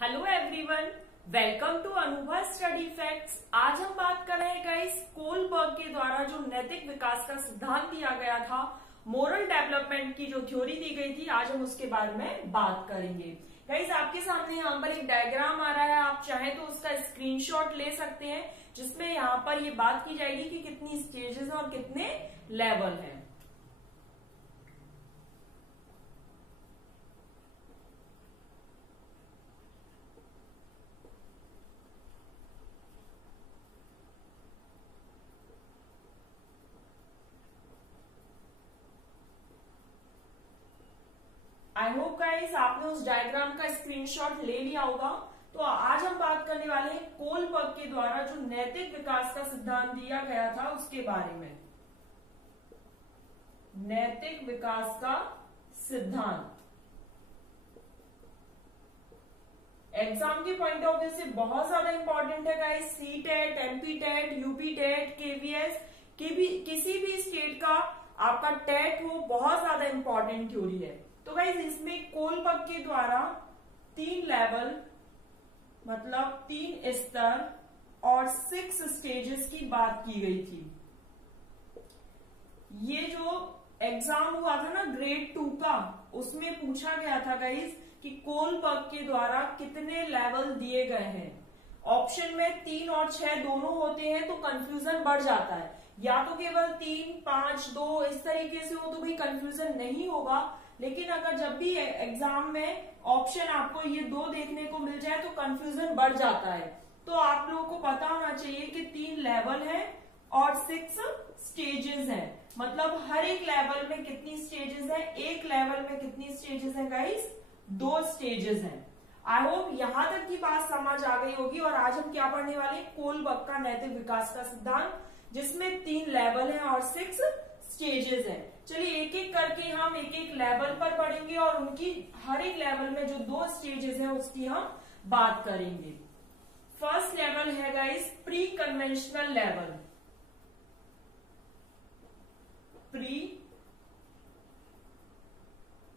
Hello everyone, welcome to अनुभव study facts. आज हम बात कर रहे हैं गाइस कोलबर्ग के द्वारा जो नैतिक विकास का सिद्धांत दिया गया था, मोरल डेवलपमेंट की जो थ्योरी दी गई थी, आज हम उसके बारे में बात करेंगे। गाइस आपके सामने यहाँ पर एक डायग्राम आ रहा है, आप चाहें तो उसका स्क्रीनशॉट ले सकते हैं, जिसमें यहाँ पर ये बात की जाएगी कि कितनी स्टेजेस हैं और कितने लेवल हैं। आई होप गाइस आपने उस डायग्राम का स्क्रीनशॉट ले लिया होगा। तो आज हम बात करने वाले हैं कोलबर्ग के द्वारा जो नैतिक विकास का सिद्धांत दिया गया था उसके बारे में। नैतिक विकास का सिद्धांत एग्जाम के पॉइंट ऑफ व्यू से बहुत ज्यादा इंपॉर्टेंट है guys. C TET, MP TET, UP TET, KVS किसी भी स्टेट का आपका टेट हो, बहुत ज्यादा इंपॉर्टेंट थ्योरी है। तो गाइस इसमें कोलबर्ग के द्वारा 3 लेवल मतलब 3 स्तर और 6 स्टेजेस की बात की गई थी। ये जो एग्जाम हुआ था ना ग्रेड 2 का, उसमें पूछा गया था गाइस कि कोलबर्ग के द्वारा कितने लेवल दिए गए हैं। ऑप्शन में 3 और 6 दोनों होते हैं तो कंफ्यूजन बढ़ जाता है, या तो केवल 3, 5, 2 इस तरीके से हो तो भी कंफ्यूजन नहीं होगा। लेकिन अगर जब भी एग्जाम में ऑप्शन आपको ये 2 देखने को मिल जाए तो कंफ्यूजन बढ़ जाता है। तो आप लोगों को पता होना चाहिए कि 3 लेवल है और 6 स्टेजेस हैं। मतलब हर एक लेवल में कितनी स्टेजेस है, एक लेवल में कितनी स्टेजेस है गाइस, 2 स्टेजेस हैं। आई होप यहां तक की बात समझ आ गई होगी। और आज हम क्या पढ़ने वाले हैं, कोलबर्ग का नैतिक विकास का सिद्धांत, जिसमें 3 लेवल है और 6 स्टेजेस है। चलिए एक एक करके हम एक एक लेवल पर पढ़ेंगे और उनकी हर एक लेवल में जो 2 स्टेजेस हैं उसकी हम बात करेंगे। फर्स्ट लेवल है guys pre conventional level. Pre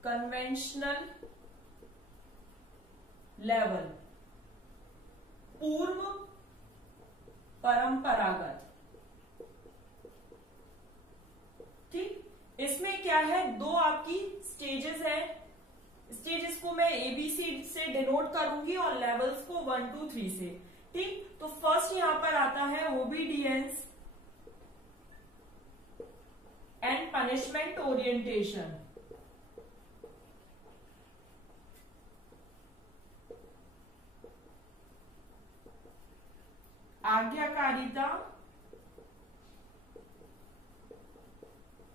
conventional level, पूर्व परंपरागत। ठीक, इसमें क्या है, 2 आपकी स्टेजेस है। स्टेजेस को मैं एबीसी से डिनोट करूंगी और लेवल्स को 1, 2, 3 से। ठीक, तो फर्स्ट यहां पर आता है ओबीडियंस एंड पनिशमेंट ओरिएंटेशन। आज्ञाकारिता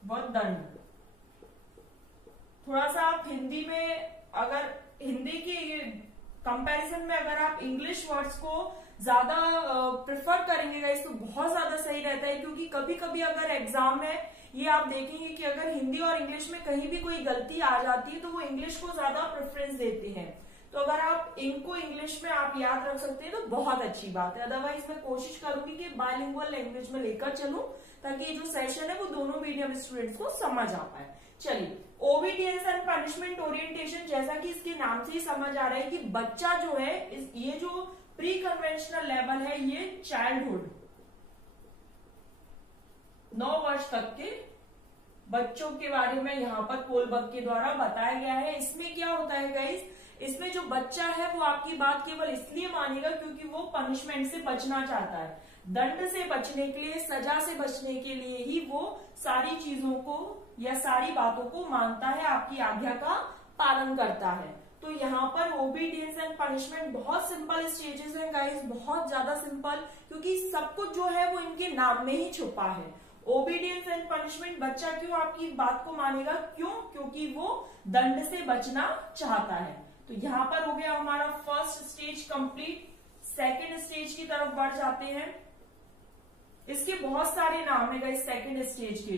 व दंड। थोड़ा सा आप हिंदी में, अगर हिंदी के कंपैरिजन में अगर आप इंग्लिश वर्ड्स को ज्यादा प्रेफर करेंगे गाइस तो बहुत ज्यादा सही रहता है। क्योंकि कभी कभी अगर एग्जाम में ये आप देखेंगे कि अगर हिंदी और इंग्लिश में कहीं भी कोई गलती आ जाती है तो वो इंग्लिश को ज्यादा प्रेफरेंस देते हैं। तो अगर आप इनको इंग्लिश में आप याद रख सकते हैं तो बहुत अच्छी बात है। अदरवाइज मैं कोशिश करूंगी कि बाइलिंगुअल लैंग्वेज में लेकर चलूं, ताकि ये जो सेशन है वो दोनों मीडियम स्टूडेंट्स को समझ आ पाए। चलिए, ओबीडियंस एंड पनिशमेंट ओरिएंटेशन, जैसा कि इसके नाम से ही समझ आ रहा है कि बच्चा जो है, ये जो प्री कन्वेंशनल लेवल है, ये चाइल्डहुड 9 वर्ष तक के बच्चों के बारे में यहाँ पर कोलबर्ग के द्वारा बताया गया है। इसमें क्या होता है गाइस, इसमें जो बच्चा है वो आपकी बात केवल इसलिए मानेगा क्योंकि वो पनिशमेंट से बचना चाहता है। दंड से बचने के लिए, सजा से बचने के लिए ही वो सारी चीजों को या सारी बातों को मानता है, आपकी आज्ञा का पालन करता है। तो यहाँ पर ओबीडियंस एंड पनिशमेंट बहुत सिंपल स्टेजेस हैं गाइस, बहुत ज्यादा सिंपल, क्योंकि सब कुछ जो है वो इनके नाम में ही छुपा है। ओबीडियंस एंड पनिशमेंट, बच्चा क्यों आपकी बात को मानेगा, क्यों, क्योंकि वो दंड से बचना चाहता है। तो यहाँ पर हो गया हमारा first stage complete. Second stage की तरफ बढ़ जाते हैं। इसके बहुत सारे नाम है गाइस सेकेंड स्टेज के।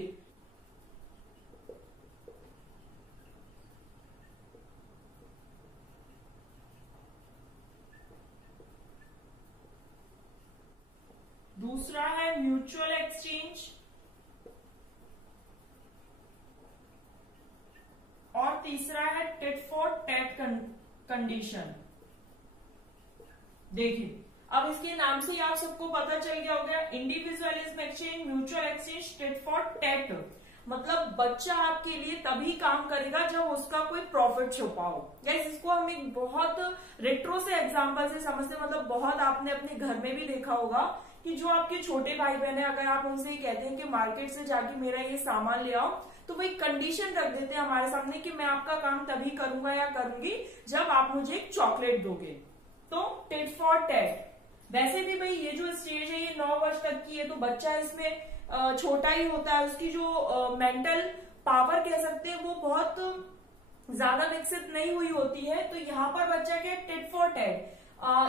दूसरा है म्यूचुअल एक्सचेंज और तीसरा है टिट फॉर टैट कंडीशन। देखिए, अब इसके नाम से ही आप सबको पता चल गया होगा, individualism exchange, mutual exchange, tit for tat. मतलब बच्चा आपके लिए तभी काम करेगा जब उसका कोई प्रॉफिट छुपा हो। गाइस, इसको हम एक बहुत रेट्रो से एग्जांपल से समझते, मतलब बहुत आपने अपने घर में भी देखा होगा कि जो आपके छोटे भाई बहन है, अगर आप उनसे कहते हैं कि मार्केट से जाके मेरा ये सामान ले आओ, तो वो एक कंडीशन रख देते हैं हमारे सामने कि मैं आपका काम तभी करूंगा या करूंगी जब आप मुझे एक चॉकलेट दोगे। तो टिट फॉर टैट। वैसे भी भाई ये जो स्टेज है ये 9 वर्ष तक की है, तो बच्चा इसमें छोटा ही होता है, उसकी जो मेंटल पावर कह सकते हैं वो बहुत ज्यादा विकसित नहीं हुई होती है। तो यहाँ पर बच्चा क्या, टिट फॉर टैट।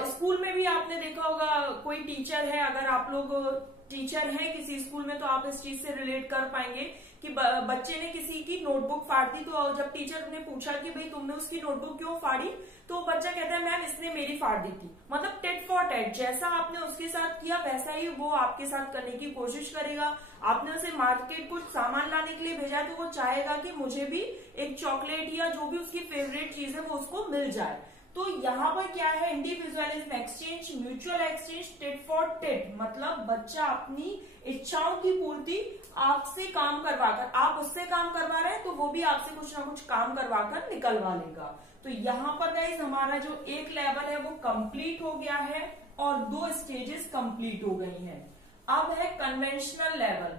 स्कूल में भी आपने देखा होगा, कोई टीचर है, अगर आप लोग टीचर हैं किसी स्कूल में तो आप इस चीज से रिलेट कर पाएंगे कि बच्चे ने किसी की नोटबुक फाड़ दी, तो जब टीचर ने पूछा कि भाई तुमने उसकी नोटबुक क्यों फाड़ी, तो बच्चा कहता है मैम इसने मेरी फाड़ दी थी। मतलब टिट फॉर टैट, जैसा आपने उसके साथ किया वैसा ही वो आपके साथ करने की कोशिश करेगा। आपने उसे मार्केट कुछ सामान लाने के लिए भेजा तो वो चाहेगा कि मुझे भी एक चॉकलेट या जो भी उसकी फेवरेट चीज है वो उसको मिल जाए। तो यहाँ पर क्या है, individualism exchange, mutual exchange, tit for tit. मतलब बच्चा अपनी इच्छाओं की पूर्ति आपसे काम करवाकर, आप उससे काम करवा रहे हैं तो वो भी आपसे कुछ ना कुछ काम करवाकर निकलवा लेगा। तो यहाँ पर गाइस हमारा जो एक लेवल है वो कंप्लीट हो गया है और 2 स्टेजेस कंप्लीट हो गई हैं। अब है कन्वेंशनल लेवल,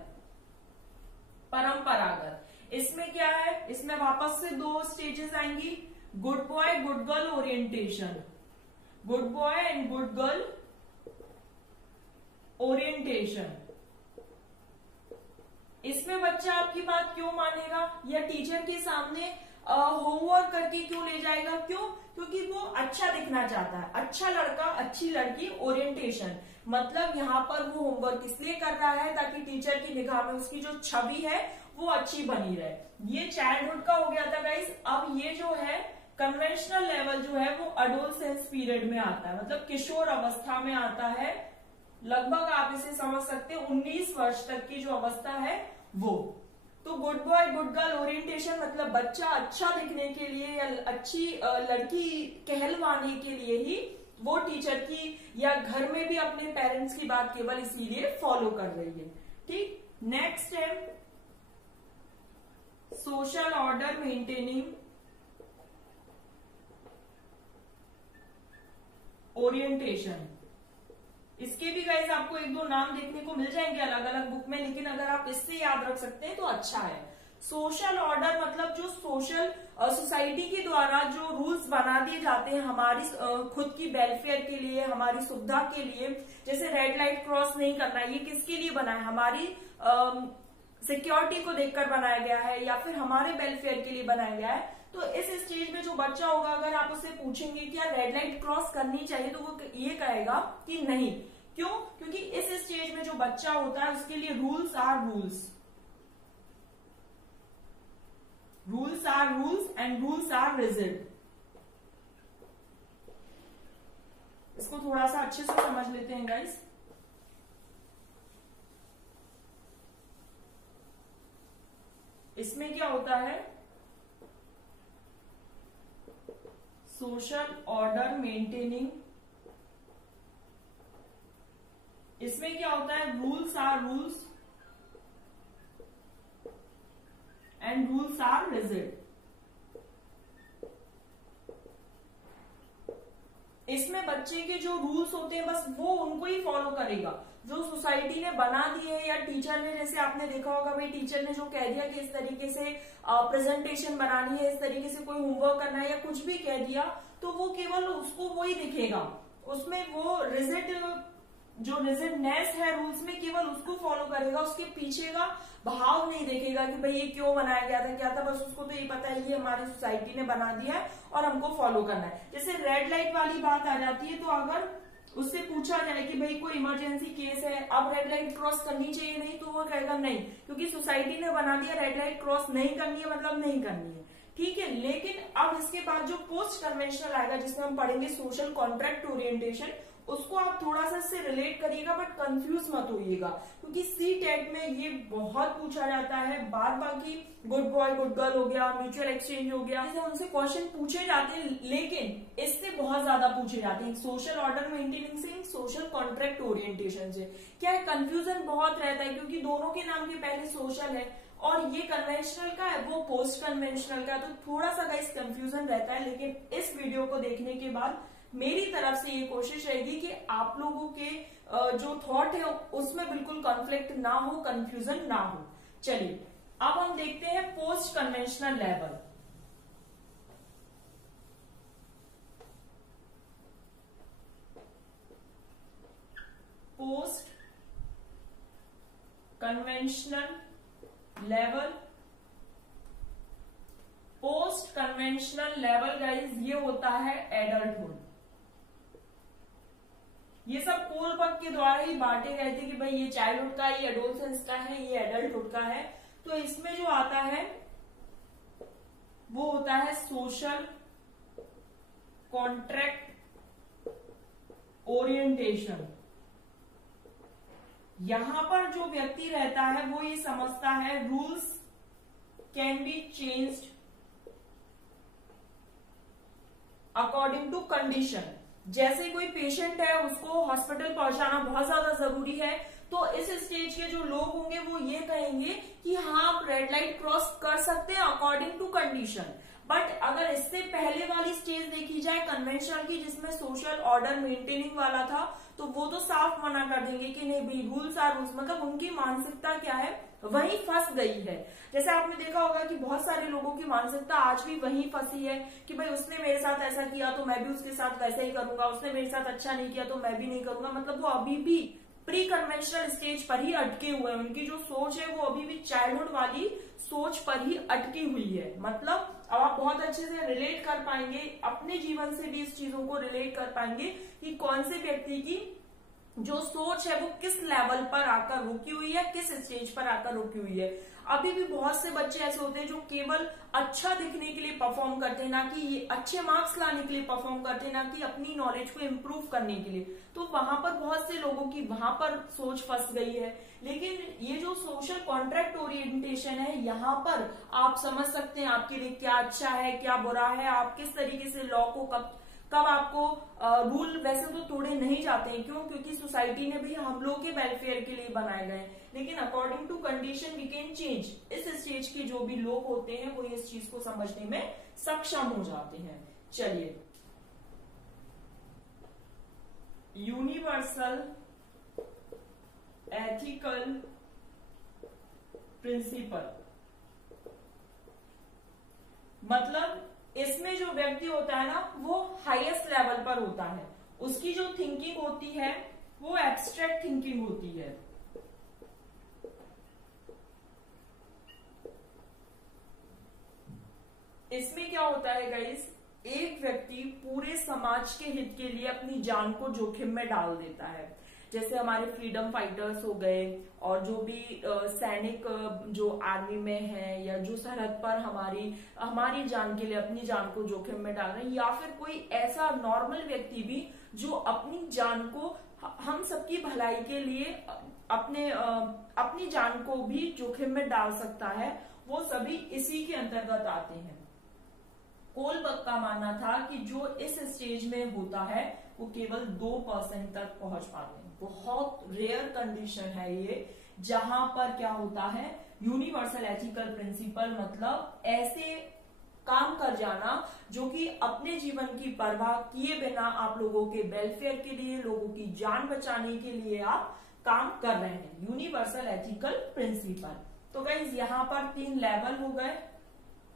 परंपरागत। इसमें क्या है, इसमें वापस से 2 स्टेजेस आएंगी, good boy good girl orientation, good boy and good girl orientation. इसमें बच्चा आपकी बात क्यों मानेगा या टीचर के सामने होमवर्क करके क्यों ले जाएगा, क्यों, क्योंकि वो अच्छा दिखना चाहता है, अच्छा लड़का अच्छी लड़की, ओरिएंटेशन। मतलब यहाँ पर वो होमवर्क इसलिए कर रहा है ताकि टीचर की निगाह में उसकी जो छवि है वो अच्छी बनी रहे। ये चाइल्डहुड का हो गया था गाइस। अब ये जो है कन्वेंशनल लेवल जो है वो अडोलसेंस पीरियड में आता है, मतलब किशोर अवस्था में आता है। लगभग आप इसे समझ सकते हैं 19 वर्ष तक की जो अवस्था है वो। तो good boy good girl orientation मतलब बच्चा अच्छा दिखने के लिए या अच्छी लड़की कहलवाने के लिए ही वो टीचर की या घर में भी अपने पेरेंट्स की बात केवल इसीलिए फॉलो कर रही है। ठीक, नेक्स्ट है सोशल ऑर्डर मेंटेनिंग ओरिएंटेशन। इसके भी गाइस आपको 1-2 नाम देखने को मिल जाएंगे अलग अलग बुक में, लेकिन अगर आप इससे याद रख सकते हैं तो अच्छा है। सोशल ऑर्डर मतलब जो सोशल सोसाइटी के द्वारा जो रूल्स बना दिए जाते हैं हमारी खुद की वेलफेयर के लिए, हमारी सुविधा के लिए। जैसे रेड लाइट क्रॉस नहीं करना, ये किसके लिए बना है, हमारी सिक्योरिटी को देखकर बनाया गया है या फिर हमारे वेलफेयर के लिए बनाया गया है। तो इस स्टेज में जो बच्चा होगा, अगर आप उससे पूछेंगे कि यार रेड लाइट क्रॉस करनी चाहिए, तो वो ये कहेगा कि नहीं। क्यों? क्योंकि इस स्टेज में जो बच्चा होता है उसके लिए rules are rules, rules are rules and rules are rigid. इसको थोड़ा सा अच्छे से समझ लेते हैं गाइस। इसमें क्या होता है, सोशल ऑर्डर मेंटेनिंग, इसमें क्या होता है, rules are rules and rules are rigid. इसमें बच्चे के जो रूल्स होते हैं बस वो उनको ही फॉलो करेगा जो सोसाइटी ने बना दिए है या टीचर ने, जैसे आपने देखा होगा भाई टीचर ने जो कह दिया कि इस तरीके से प्रेजेंटेशन बनानी है, इस तरीके से कोई होमवर्क करना है या कुछ भी कह दिया, तो वो केवल उसको वो ही दिखेगा। उसमें वो रिजिड जो रिजिडनेस है रूल्स में केवल उसको फॉलो करेगा, उसके पीछे का भाव नहीं देखेगा कि भाई ये क्यों बनाया गया था, क्या था। बस उसको तो ये पता है ये हमारी सोसाइटी ने बना दिया है और हमको फॉलो करना है। जैसे रेड लाइट वाली बात आ जाती है, तो अगर उससे पूछा जाए कि भाई कोई इमरजेंसी केस है, अब रेड लाइट क्रॉस करनी चाहिए नहीं, तो वो कहेगा नहीं, क्योंकि सोसाइटी ने बना दिया रेड लाइट क्रॉस नहीं करनी है मतलब नहीं करनी है। ठीक है, लेकिन अब इसके बाद जो पोस्ट कन्वेंशनल आएगा जिसमें हम पढ़ेंगे सोशल कॉन्ट्रैक्ट ओरिएंटेशन, उसको आप थोड़ा सा इससे रिलेट करिएगा, बट कंफ्यूज मत होइएगा, क्योंकि CTET में ये बहुत पूछा जाता है बार बार की गुड बॉय गुड गर्ल हो गया, म्यूचुअल एक्सचेंज हो गया, जैसे उनसे क्वेश्चन पूछे जाते हैं, लेकिन इससे बहुत ज्यादा पूछे जाते हैं सोशल ऑर्डर मेंटेनिंग से, सोशल कॉन्ट्रैक्ट ओरिएंटेशन से। क्या है, कंफ्यूजन बहुत रहता है, क्योंकि दोनों के नाम के पहले सोशल है और ये कन्वेंशनल का है, वो पोस्ट कन्वेंशनल का, तो थोड़ा सा गाइस कंफ्यूजन रहता है। लेकिन इस वीडियो को देखने के बाद मेरी तरफ से ये कोशिश रहेगी कि आप लोगों के जो थॉट है उसमें बिल्कुल कॉन्फ्लिक्ट ना हो, कंफ्यूजन ना हो। चलिए अब हम देखते हैं post conventional level. Post conventional level, post conventional level guys ये होता है एडल्टहुड। ये सब कोल बक के द्वारा ही बांटे गए थे कि भाई ये चाइल्डहुड का, ये एडोलसेंस का है, ये एडल्टहुड का है। तो इसमें जो आता है वो होता है सोशल कॉन्ट्रैक्ट ओरिएंटेशन। यहां पर जो व्यक्ति रहता है वो ये समझता है rules can be changed according to condition. जैसे कोई पेशेंट है उसको हॉस्पिटल पहुंचाना बहुत ज्यादा जरूरी है, तो इस स्टेज के जो लोग होंगे वो ये कहेंगे कि हाँ आप रेड लाइट क्रॉस कर सकते हैं अकॉर्डिंग टू कंडीशन। बट अगर इससे पहले वाली स्टेज देखी जाए कन्वेंशनल की, जिसमें सोशल ऑर्डर मेंटेनिंग वाला था, तो वो तो साफ मना कर देंगे कि नहीं भाई रूल्स आर रूल्स, मतलब उनकी मानसिकता क्या है वहीं फंस गई है। जैसे आपने देखा होगा कि बहुत सारे लोगों की मानसिकता आज भी वहीं फंसी है कि भाई उसने मेरे साथ ऐसा किया तो मैं भी उसके साथ वैसा ही करूंगा, उसने मेरे साथ अच्छा नहीं किया तो मैं भी नहीं करूंगा। मतलब वो अभी भी प्री कन्वेंशनल स्टेज पर ही अटके हुए हैं, उनकी जो सोच है वो अभी भी चाइल्डहुड वाली सोच पर ही अटकी हुई है। मतलब अब आप बहुत अच्छे से रिलेट कर पाएंगे, अपने जीवन से भी इस चीजों को रिलेट कर पाएंगे कि कौन से व्यक्ति की जो सोच है वो किस लेवल पर आकर रुकी हुई है, किस स्टेज पर आकर रुकी हुई है। अभी भी बहुत से बच्चे ऐसे होते हैं जो केवल अच्छा दिखने के लिए परफॉर्म करते हैं, ना कि ये अच्छे मार्क्स लाने के लिए परफॉर्म करते हैं, ना कि अपनी नॉलेज को इम्प्रूव करने के लिए। तो वहां पर बहुत से लोगों की वहां पर सोच फंस गई है। लेकिन ये जो सोशल कॉन्ट्रैक्ट ओरिएंटेशन है, यहाँ पर आप समझ सकते हैं आपके लिए क्या अच्छा है क्या बुरा है, आप किस तरीके से लॉ को कब आपको रूल वैसे तो तोड़े नहीं जाते हैं, क्यों? क्योंकि सोसाइटी ने भी हम लोग के वेलफेयर के लिए बनाए गए, लेकिन according to condition we can change. इस स्टेज के जो भी लोग होते हैं वो इस चीज को समझने में सक्षम हो जाते हैं। चलिए यूनिवर्सल एथिकल प्रिंसिपल, मतलब इसमें जो व्यक्ति होता है ना वो हाईएस्ट लेवल पर होता है, उसकी जो थिंकिंग होती है वो एब्स्ट्रैक्ट थिंकिंग होती है। इसमें क्या होता है गाइस, एक व्यक्ति पूरे समाज के हित के लिए अपनी जान को जोखिम में डाल देता है। जैसे हमारे फ्रीडम फाइटर्स हो गए और जो भी सैनिक जो आर्मी में है या जो सरहद पर हमारी जान के लिए अपनी जान को जोखिम में डाल रहे हैं, या फिर कोई ऐसा नॉर्मल व्यक्ति भी जो अपनी जान को हम सबकी भलाई के लिए अपनी जान को भी जोखिम में डाल सकता है, वो सभी इसी के अंतर्गत आते हैं। कोलबर्ग का मानना था कि जो इस स्टेज में होता है वो केवल 2% तक पहुंच पाते हैं। बहुत रेयर कंडीशन है ये, जहां पर क्या होता है यूनिवर्सल एथिकल प्रिंसिपल, मतलब ऐसे काम कर जाना जो कि अपने जीवन की परवाह किए बिना आप लोगों के वेलफेयर के लिए, लोगों की जान बचाने के लिए आप काम कर रहे हैं। Universal ethical principle. तो गाइस यहाँ पर 3 लेवल हो गए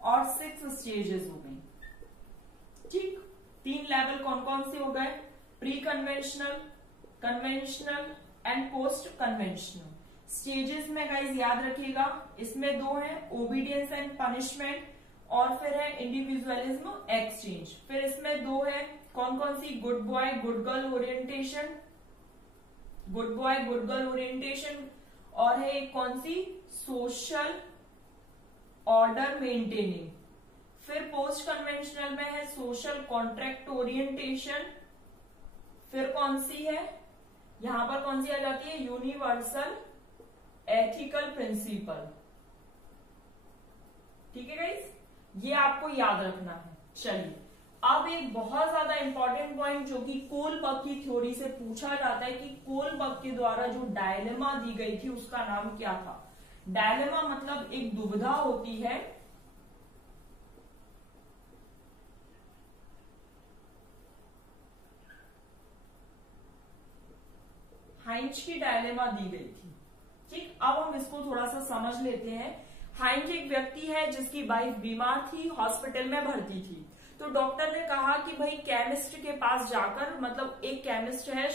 और 6 स्टेजेस हो गई। ठीक, 3 लेवल कौन कौन से हो गए? Pre conventional, conventional and post conventional. Stages में गाइस याद रखिएगा, इसमें 2 हैं, ओबीडियंस एंड पनिशमेंट, और फिर है इंडिविजुअलिज्म एक्सचेंज। फिर इसमें 2 है, कौन कौन सी? Good boy good girl orientation, good boy good girl orientation, और है एक कौन सी? Social order maintaining. फिर पोस्ट कन्वेंशनल में है सोशल कॉन्ट्रैक्ट ओरिएंटेशन, फिर कौन सी है, यहां पर कौन सी आ जाती है, यूनिवर्सल एथिकल प्रिंसिपल। ठीक है गाइस, ये आपको याद रखना है। चलिए अब एक बहुत ज्यादा इंपॉर्टेंट पॉइंट जो कि कोलबर्ग की थ्योरी से पूछा जाता है कि कोलबर्ग के द्वारा जो डायलेमा दी गई थी उसका नाम क्या था। डायलेमा मतलब एक दुविधा होती है, हाइंज की डायलेमा दी गई थी। ठीक, अब हम इसको थोड़ा सा समझ लेते हैं। हाइंज एक व्यक्ति है जिसकी वाइफ बीमार थी, हॉस्पिटल में भर्ती थी। तो डॉक्टर ने कहा कि भाई केमिस्ट के पास जाकर, मतलब एक केमिस्ट है,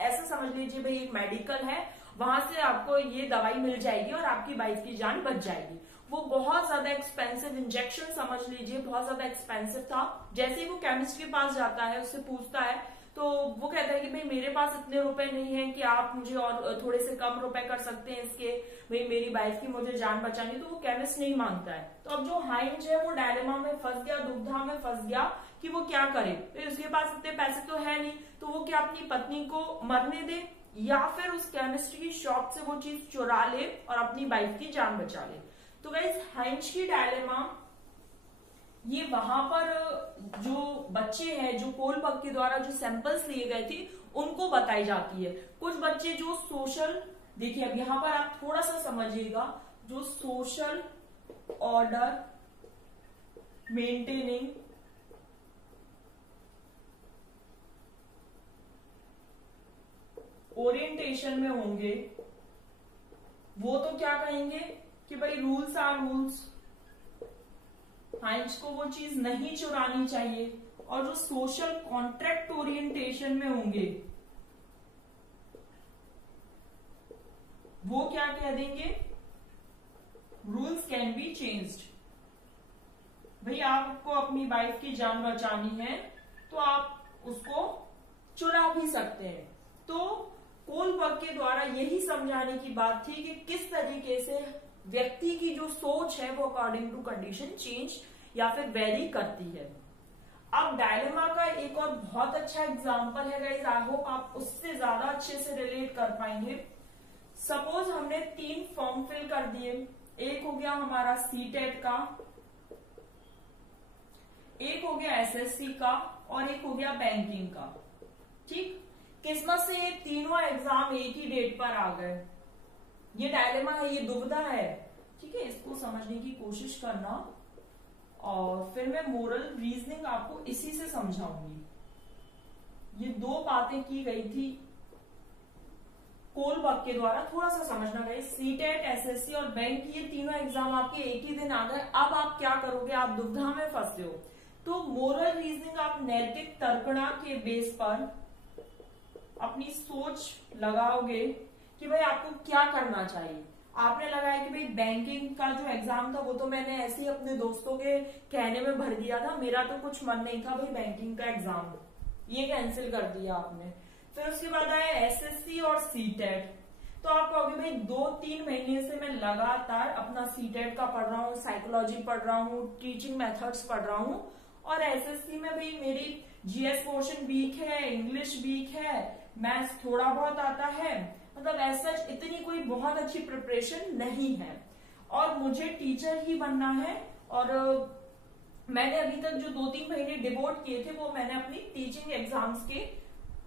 ऐसा समझ लीजिए भाई एक मेडिकल है, वहां से आपको ये दवाई मिल जाएगी और आपकी वाइफ की जान बच जाएगी। वो बहुत ज्यादा एक्सपेंसिव इंजेक्शन समझ लीजिए, बहुत ज्यादा एक्सपेंसिव था। जैसे ही वो केमिस्ट के पास जाता है, उससे पूछता है, तो वो कहता है कि भाई मेरे पास इतने रुपए नहीं है कि आप मुझे और थोड़े से कम रुपए कर सकते हैं इसके, भाई मेरी वाइफ की मुझे जान बचानी। तो वो केमिस्ट नहीं मानता है। तो अब जो हाइंज है वो डायलेमा में फंस गया, दुविधा में फंस गया कि वो क्या करे। तो उसके पास इतने पैसे तो है नहीं, तो वो क्या अपनी पत्नी को मरने दे या फिर उस केमिस्ट की शॉप से वो चीज चुरा ले और अपनी वाइफ की जान बचा ले। तो गाइस हाइंज की डायलेमा ये वहां पर जो बच्चे हैं, जो कोलबर्ग के द्वारा जो सैंपल्स लिए गए थे उनको बताई जाती है। कुछ बच्चे जो सोशल, देखिए अब यहां पर आप थोड़ा सा समझिएगा, जो सोशल ऑर्डर मेंटेनिंग ओरिएंटेशन में होंगे, वो तो क्या कहेंगे कि भाई रूल्स आर रूल्स, हाइंज को वो चीज नहीं चुरानी चाहिए। और जो सोशल कॉन्ट्रैक्ट ओरिएंटेशन में होंगे वो क्या कह देंगे, रूल्स कैन बी चेंज्ड। भाई आपको अपनी वाइफ की जान बचानी है तो आप उसको चुरा भी सकते हैं। तो कोलबर्ग के द्वारा यही समझाने की बात थी कि किस तरीके से व्यक्ति की जो सोच है वो अकॉर्डिंग टू कंडीशन चेंज या फिर वेरी करती है। अब डायलेमा का एक और बहुत अच्छा एग्जांपल है गाइस, आई होप आप उससे ज्यादा अच्छे से रिलेट कर पाएंगे। सपोज हमने 3 फॉर्म फिल कर दिए, एक हो गया हमारा सीटेट का, एक हो गया एसएससी का और एक हो गया बैंकिंग का। ठीक, किस्मत से ये तीनों एग्जाम एक ही डेट पर आ गए। ये डायलेमा है, ये दुविधा है। ठीक है, इसको समझने की कोशिश करना और फिर मैं मोरल रीजनिंग आपको इसी से समझाऊंगी। ये 2 बातें की गई थी कोलबर्ग के द्वारा, थोड़ा सा समझना गई। सीटेट, एसएससी और बैंक, ये तीनों एग्जाम आपके एक ही दिन आ गए। अब आप क्या करोगे, आप दुविधा में फंसे हो। तो मोरल रीजनिंग आप नैतिक तर्कणा के बेस पर अपनी सोच लगाओगे कि भाई आपको क्या करना चाहिए। आपने लगाया कि भाई बैंकिंग का जो एग्जाम था वो तो मैंने ऐसे ही अपने दोस्तों के कहने में भर दिया था, मेरा तो कुछ मन नहीं था भाई बैंकिंग का एग्जाम, ये कैंसिल कर दिया आपने। फिर उसके बाद आया एसएससी और सीटेट। तो आप कहोगे भाई 2-3 महीने से मैं लगातार अपना सीटेट का पढ़ रहा हूँ, साइकोलॉजी पढ़ रहा हूँ, टीचिंग मेथड्स पढ़ रहा हूँ, और एसएससी में भाई मेरी जीएस पोर्शन वीक है, इंग्लिश वीक है, मैथ्स थोड़ा बहुत आता है, मतलब ऐसा इतनी कोई बहुत अच्छी प्रिपरेशन नहीं है और मुझे टीचर ही बनना है। और मैंने अभी तक जो 2-3 महीने डिवोट किए थे वो मैंने अपनी टीचिंग एग्जाम्स के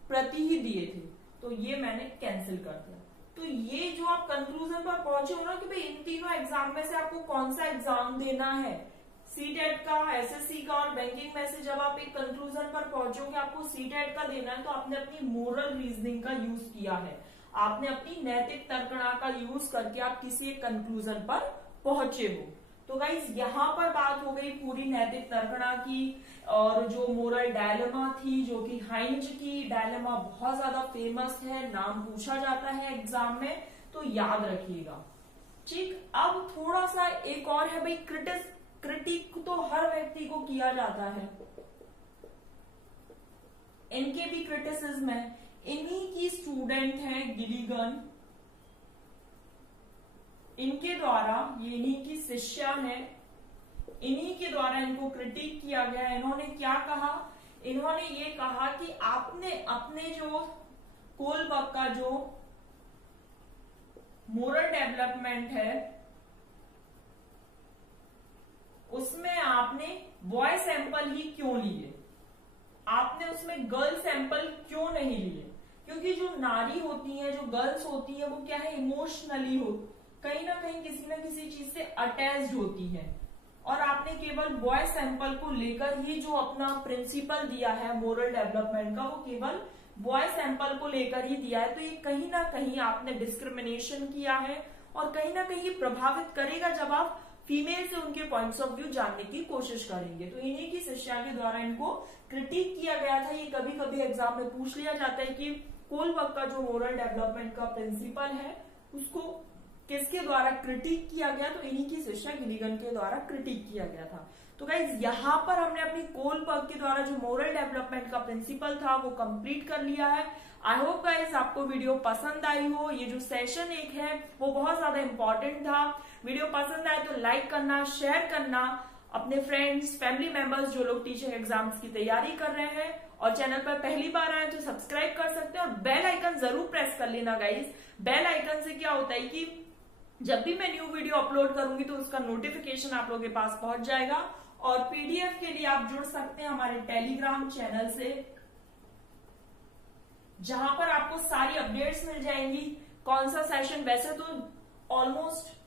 प्रति ही दिए थे, तो ये मैंने कैंसिल कर दिया। तो ये जो आप कंक्लूजन पर पहुंचे हो ना कि भाई इन तीनों एग्जाम में से आपको कौन सा एग्जाम देना है, सीटेट का, एसएससी का और बैंकिंग में से जब आप एक कंक्लूजन पर पहुंचोगे आपको सीटेट का देना है, तो आपने अपनी मोरल रीजनिंग का यूज किया है, आपने अपनी नैतिक तर्कणा का यूज करके आप किसी एक कंक्लूजन पर पहुंचे हो। तो गाइज यहाँ पर बात हो गई पूरी नैतिक तर्कणा की, और जो मोरल डायलेमा थी जो कि हाइंज की डायलेमा बहुत ज्यादा फेमस है, नाम पूछा जाता है एग्जाम में, तो याद रखिएगा। ठीक, अब थोड़ा सा एक और है भाई, क्रिटिक तो हर व्यक्ति को किया जाता है, इनके भी क्रिटिसिज्म है। इन्हीं की स्टूडेंट हैं गिलिगन, इनके द्वारा, ये इन्हीं की शिष्या है, इन्हीं के द्वारा इनको क्रिटिक किया गया। इन्होंने क्या कहा इन्होंने ये कहा कि आपने अपने जो कोलबर्ग का जो मोरल डेवलपमेंट है उसमें आपने बॉय सैंपल ही क्यों लिए, आपने उसमें गर्ल सैंपल क्यों नहीं लिए? क्योंकि जो नारी होती हैं, जो गर्ल्स होती हैं, वो क्या है, इमोशनली हो, कहीं ना कहीं किसी ना किसी चीज से अटैच्ड होती है, और आपने केवल बॉय सैंपल को लेकर ही जो अपना प्रिंसिपल दिया है मोरल डेवलपमेंट का, वो केवल बॉय सैंपल को लेकर ही दिया है। तो ये कहीं ना कहीं आपने डिस्क्रिमिनेशन किया है और कहीं ना कहीं प्रभावित करेगा जब आप फीमेल से उनके पॉइंट्स ऑफ व्यू जानने की कोशिश करेंगे। तो इन्हीं की शिष्या के द्वारा इनको क्रिटिक किया गया था। ये कभी कभी एग्जाम में पूछ लिया जाता है कि कोलबर्ग का जो मोरल डेवलपमेंट का प्रिंसिपल है उसको किसके द्वारा क्रिटिक किया गया, तो इन्हीं की शिष्या गिलिगन के द्वारा क्रिटिक किया गया था। तो गाइज यहाँ पर हमने अपनी कोलबर्ग के द्वारा जो मोरल डेवलपमेंट का प्रिंसिपल था वो कंप्लीट कर लिया है। आई होप गाइज आपको वीडियो पसंद आई हो। ये जो सेशन 1 है वो बहुत ज्यादा इंपॉर्टेंट था। वीडियो पसंद आए तो लाइक करना, शेयर करना अपने फ्रेंड्स, फैमिली मेंबर्स जो लोग टीचिंग एग्जाम्स की तैयारी कर रहे हैं, और चैनल पर पहली बार आए तो सब्सक्राइब कर सकते हैं और बेल आइकन जरूर प्रेस कर लेना गाइज। बेल आइकन से क्या होता है कि जब भी मैं न्यू वीडियो अपलोड करूंगी तो उसका नोटिफिकेशन आप लोगों के पास पहुंच जाएगा। और पीडीएफ के लिए आप जुड़ सकते हैं हमारे टेलीग्राम चैनल से, जहां पर आपको सारी अपडेट्स मिल जाएंगी। कौन सा सेशन, वैसे तो ऑलमोस्ट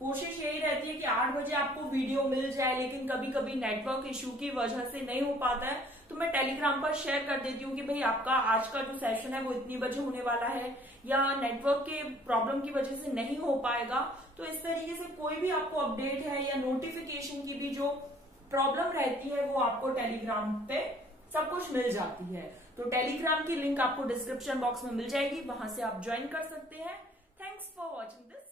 कोशिश यही रहती है कि 8 बजे आपको वीडियो मिल जाए, लेकिन कभी कभी नेटवर्क इश्यू की वजह से नहीं हो पाता है, तो मैं टेलीग्राम पर शेयर कर देती हूँ कि भाई आपका आज का जो सेशन है वो इतनी बजे होने वाला है, या नेटवर्क के प्रॉब्लम की वजह से नहीं हो पाएगा। तो इस तरीके से कोई भी आपको अपडेट है या नोटिफिकेशन की भी जो प्रॉब्लम रहती है वो आपको टेलीग्राम पे सब कुछ मिल जाती है। तो टेलीग्राम की लिंक आपको डिस्क्रिप्शन बॉक्स में मिल जाएगी, वहां से आप ज्वाइन कर सकते हैं। Thanks for watching this.